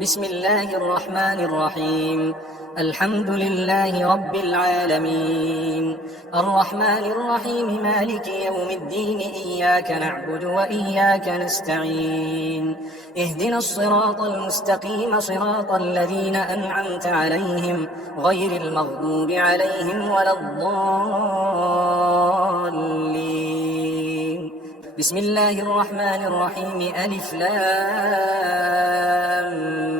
بسم الله الرحمن الرحيم. الحمد لله رب العالمين، الرحمن الرحيم، مالك يوم الدين، إياك نعبد وإياك نستعين، اهدنا الصراط المستقيم، صراط الذين أنعمت عليهم غير المغضوب عليهم ولا الضالين. بسم الله الرحمن الرحيم. ألف لام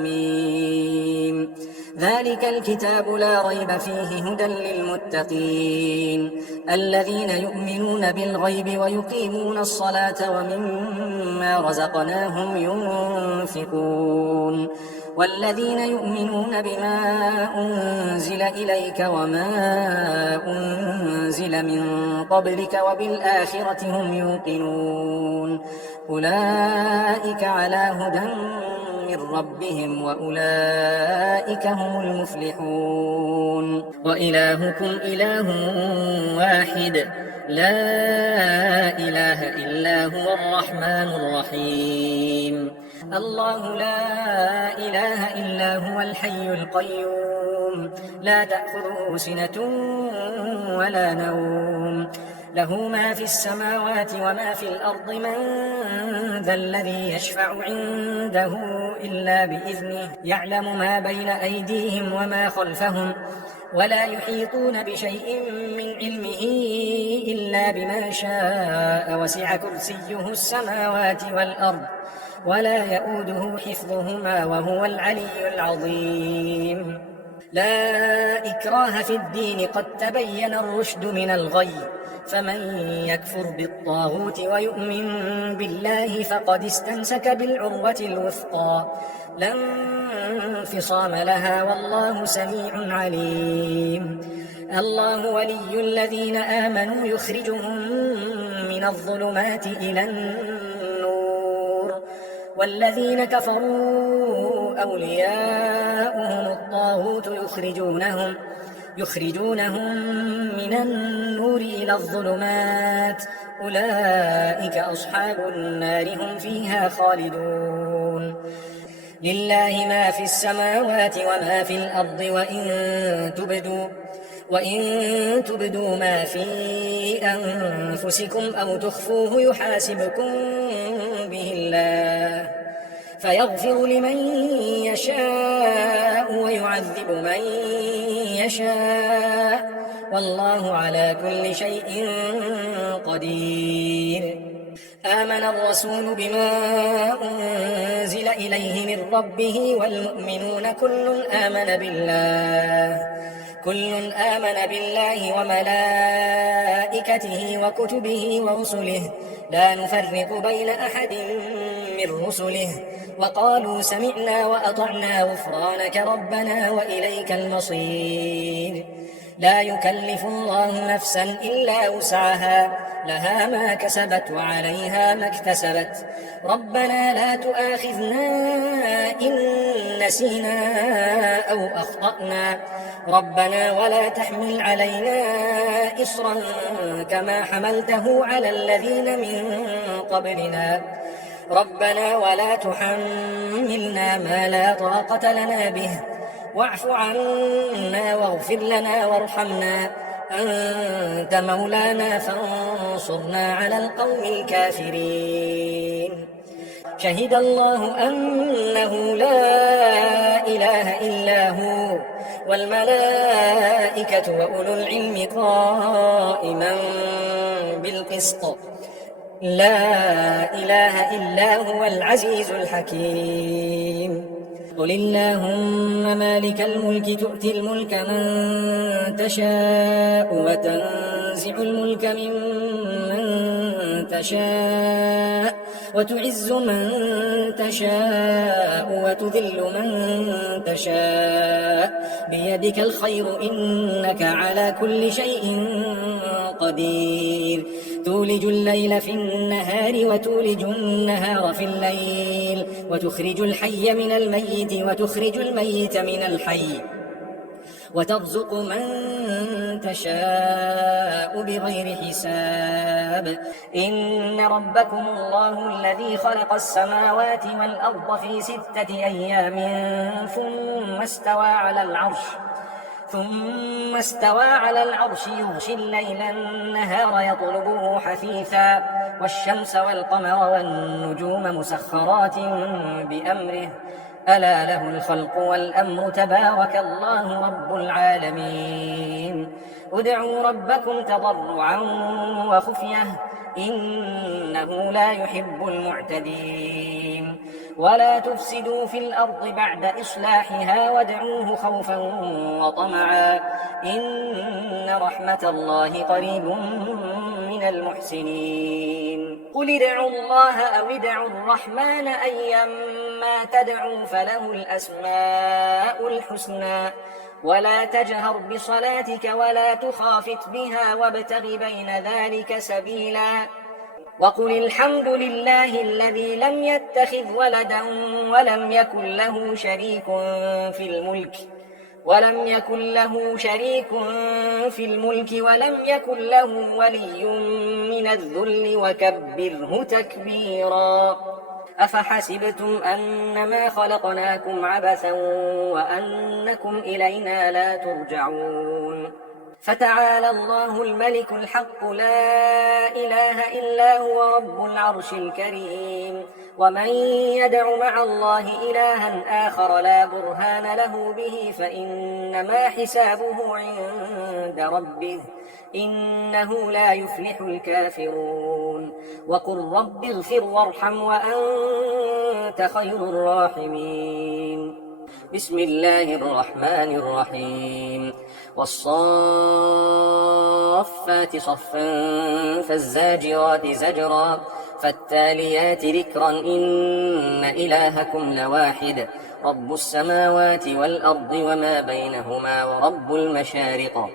ميم. ذلك الكتاب لا ريب فيه هدى للمتقين الذين يؤمنون بالغيب ويقيمون الصلاة ومما رزقناهم ينفقون والذين يؤمنون بما أنزل إليك وما أنزل من قبلك وبالآخرة هم يوقنون أولئك على هدى من ربهم وأولئك هم المفلحون. وإلهكم إله واحد لا إله إلا هو الرحمن الرحيم. الله لا إله إلا هو الحي القيوم لا تأخذه سنة ولا نوم له ما في السماوات وما في الأرض من ذا الذي يشفع عنده إلا بإذنه يعلم ما بين أيديهم وما خلفهم ولا يحيطون بشيء من علمه إلا بما شاء وسع كرسيه السماوات والأرض ولا يؤوده حفظهما وهو العلي العظيم. لا إكراه في الدين قد تبين الرشد من الغي فمن يكفر بالطاغوت ويؤمن بالله فقد استمسك بالعروة الوثقى لا انفصام لها والله سميع عليم. الله ولي الذين آمنوا يخرجهم من الظلمات إلى النور والذين كفروا أولياؤهم الطاغوت يخرجونهم من النور إلى الظلمات أولئك أصحاب النار هم فيها خالدون. لله ما في السماوات وما في الأرض وإن تبدوا ما في أنفسكم أو تخفوه يحاسبكم به الله فيغفر لمن يشاء ويعذب من يشاء والله على كل شيء قدير. آمن الرسول بما أنزل إليه من ربه والمؤمنون كل آمن بالله وملائكته وكتبه ورسله لا نفرق بين أحد من رسله وقالوا سمعنا وأطعنا غفرانك ربنا وإليك المصير. لا يكلف الله نفسا إلا وسعها لها ما كسبت وعليها ما اكتسبت ربنا لا تؤاخذنا إن نسينا أو أخطأنا ربنا ولا تحمل علينا إصرا كما حملته على الذين من قبلنا ربنا ولا تحملنا ما لا طاقة لنا به واعف عنا واغفر لنا وارحمنا أنت مولانا فانصرنا على القوم الكافرين. شهد الله أنه لا إله إلا هو والملائكة وأولو العلم قائما بالقسط لا إله إلا هو العزيز الحكيم. قل اللهم مالك الملك تؤتي الملك من تشاء وتنزع الملك ممن تشاء وتعز من تشاء وتذل من تشاء بيدك الخير إنك على كل شيء قدير. تولج الليل في النهار وتولج النهار في الليل وتخرج الحي من الميت وتخرج الميت من الحي وترزق من تشاء بغير حساب. إن ربكم الله الذي خلق السماوات والأرض في 6 أيام ثم استوى على العرش يغشي الليل النهار يطلبه حثيثا والشمس والقمر والنجوم مسخرات بأمره ألا له الخلق والأمر تبارك الله رب العالمين. ادعوا ربكم تضرعا وخفية إنه لا يحب المعتدين. ولا تفسدوا في الأرض بعد إصلاحها وادعوه خوفا وطمعا إن رحمة الله قريب من المحسنين. قل ادعوا الله أو ادعوا الرحمن أيما تدعوا فله الأسماء الحسنى ولا تجهر بصلاتك ولا تخافت بها وابتغ بين ذلك سبيلا. وقل الحمد لله الذي لم يتخذ ولدا ولم يكن له شريك في الملك ولم يكن له ولي من الذل وكبره تكبيرا. أفحسبتم أنما خلقناكم عبثا وأنكم إلينا لا ترجعون. فتعالى الله الملك الحق لا إله إلا هو رب العرش الكريم. ومن يدع مع الله إلها آخر لا برهان له به فإنما حسابه عند ربه إنه لا يفلح الكافرون. وقل رب اغفر وارحم وأنت خير الراحمين. بسم الله الرحمن الرحيم. والصافات صفا فالزاجرات زجرا فالتاليات ذكرا إن إلهكم لواحد رب السماوات والأرض وما بينهما ورب المشارق.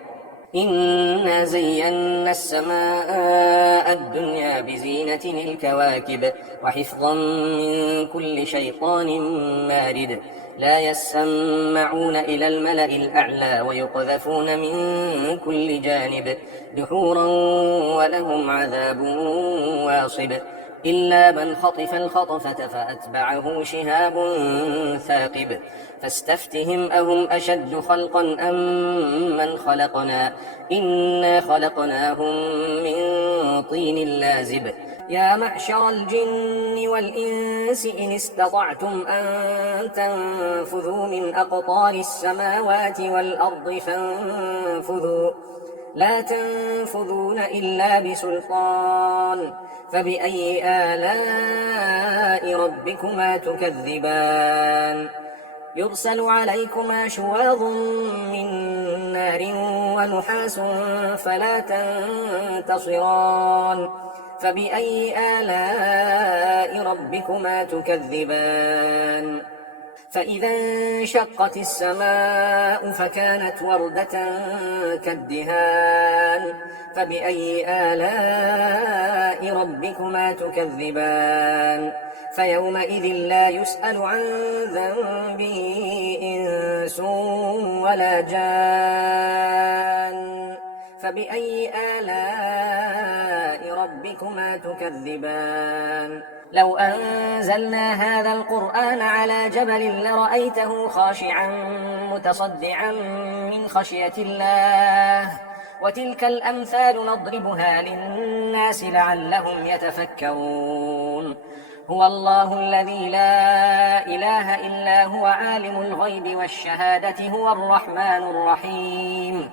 إنا زينا السماء الدنيا بزينة الكواكب وحفظا من كل شيطان مارد لا يسمعون إلى الملأ الأعلى ويقذفون من كل جانب دحورا ولهم عذاب واصب إلا من خطف الخطفة فأتبعه شهاب ثاقب فاستفتهم أهم أشد خلقا أم من خلقنا إنا خلقناهم من طين لازب. يا معشر الجن والإنس إن استطعتم أن تنفذوا من أقطار السماوات والأرض فانفذوا لا تنفذون إلا بسلطان. فبأي آلاء ربكما تكذبان. يرسل عليكما شواظ من نار ونحاس فلا تنتصران. فبأي آلاء ربكما تكذبان. فإذا انشقت السماء فكانت وردة كالدهان. فبأي آلاء ربكما تكذبان. فيومئذ لا يسأل عن ذنبه إنس ولا جان. فبأي آلاء ربكما تكذبان. لو أنزلنا هذا القرآن على جبل لرأيته خاشعا متصدعا من خشية الله. وتلك الأمثال نضربها للناس لعلهم يتفكرون. هو الله الذي لا إله إلا هو عالم الغيب والشهادة هو الرحمن الرحيم.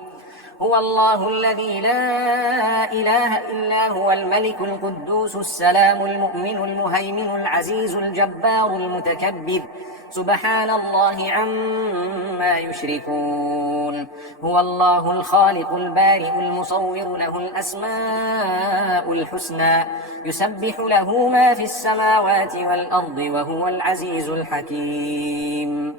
هو الله الذي لا إله إلا هو الملك القدوس السلام المؤمن المهيمن العزيز الجبار المتكبر سبحان الله عما يشركون. هو الله الخالق البارئ المصور له الأسماء الحسنى يسبح له ما في السماوات والأرض وهو العزيز الحكيم.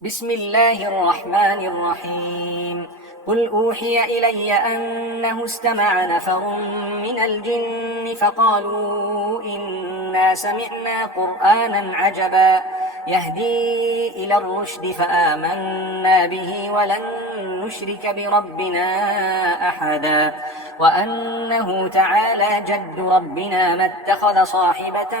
بسم الله الرحمن الرحيم. قل أوحي إلي أنه استمع نفر من الجن فقالوا إنا سمعنا قرآنا عجبا يهدي إلى الرشد فآمنا به ولن نشرك بربنا أحدا وأنه تعالى جد ربنا ما اتخذ صاحبة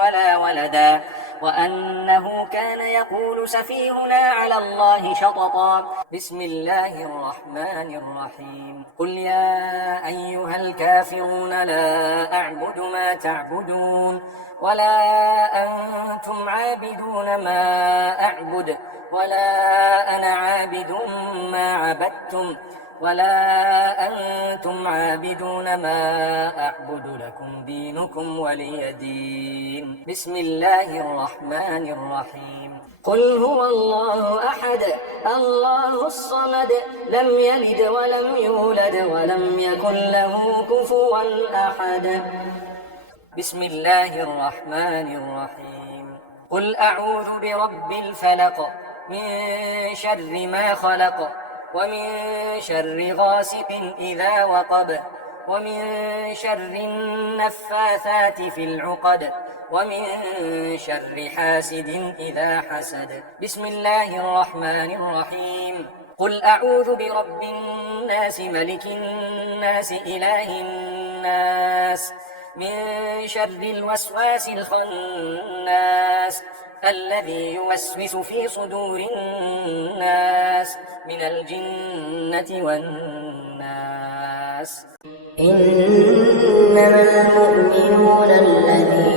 ولا ولدا وأنه كان يقول سفيهنا على الله شططا. بسم الله الرحمن الرحيم. قل يا أيها الكافرون لا أعبد ما تعبدون ولا أنتم عابدون ما أعبد ولا أنا عابد ما عبدتم ولا أنتم عابدون ما أعبد لكم دينكم ولي دين. بسم الله الرحمن الرحيم. قل هو الله أحد الله الصمد لم يلد ولم يولد ولم يكن له كفوا أحد. بسم الله الرحمن الرحيم. قل أعوذ برب الفلق من شر ما خلق ومن شر غاسق إذا وقب ومن شر النفاثات في العقد ومن شر حاسد إذا حسد. بسم الله الرحمن الرحيم. قل أعوذ برب الناس ملك الناس إله الناس من شر الوسواس الخناس الذي يوسوس في صدور الناس من الجنة والناس. إنما المؤمنون الذين